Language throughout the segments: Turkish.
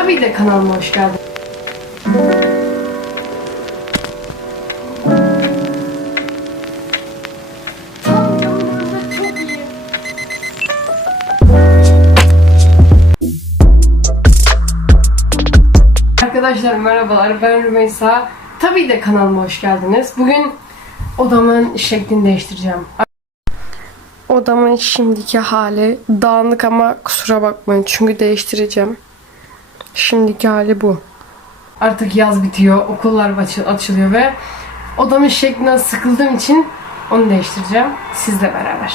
Tabii de kanalıma hoş geldin. Arkadaşlar merhabalar ben Rümeysa. Tabii de kanalıma hoş geldiniz. Bugün odamın şeklini değiştireceğim. Odamın şimdiki hali dağınık ama kusura bakmayın çünkü değiştireceğim. Şimdiki hali bu. Artık yaz bitiyor, okullar açı- açılıyor ve odamın şeklinden sıkıldığım için onu değiştireceğim sizle beraber.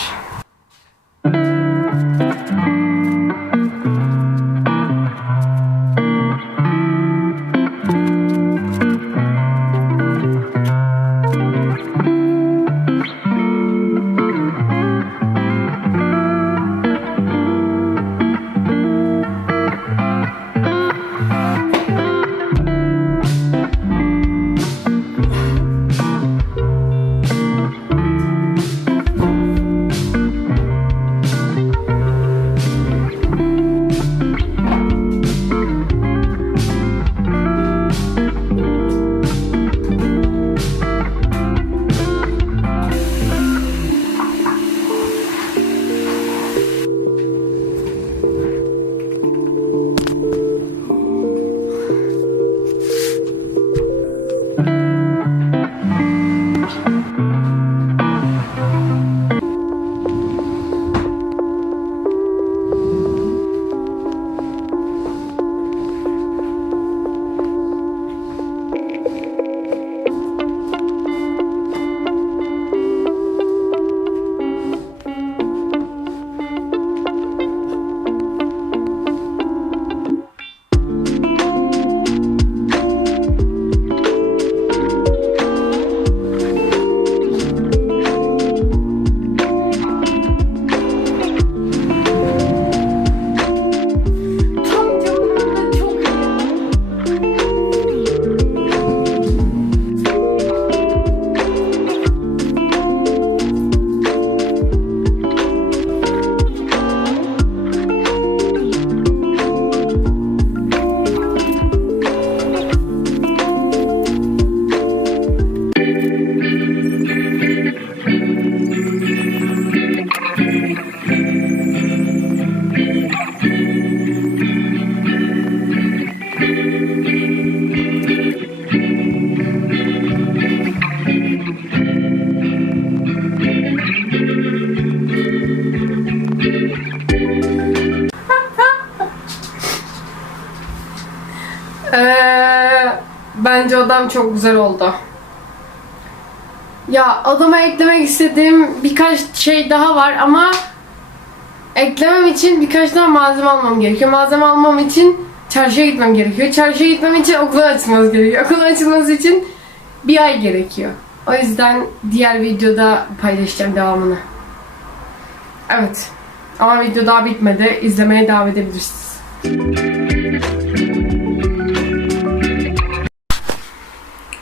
Ee, bence odam çok güzel oldu. Ya odama eklemek istediğim birkaç şey daha var ama eklemem için birkaç daha malzeme almam gerekiyor. Malzeme almam için çarşıya gitmem gerekiyor. Çarşıya gitmem için okulun açılması gerekiyor. Okulun açılması için bir ay gerekiyor. O yüzden diğer videoda paylaşacağım devamını. Evet. Ama video daha bitmedi. İzlemeye devam edebilirsiniz.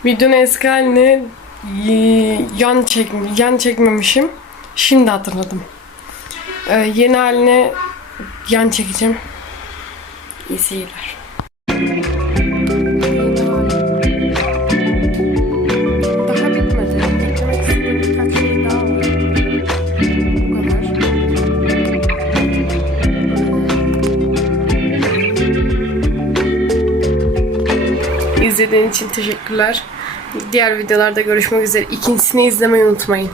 Videonun eski halini e, yan çek yan çekmemişim. Şimdi hatırladım. Ee, yeni haline yan çekeceğim. İyi seyirler. İzlediğin için teşekkürler. Diğer videolarda görüşmek üzere. İkincisini izlemeyi unutmayın.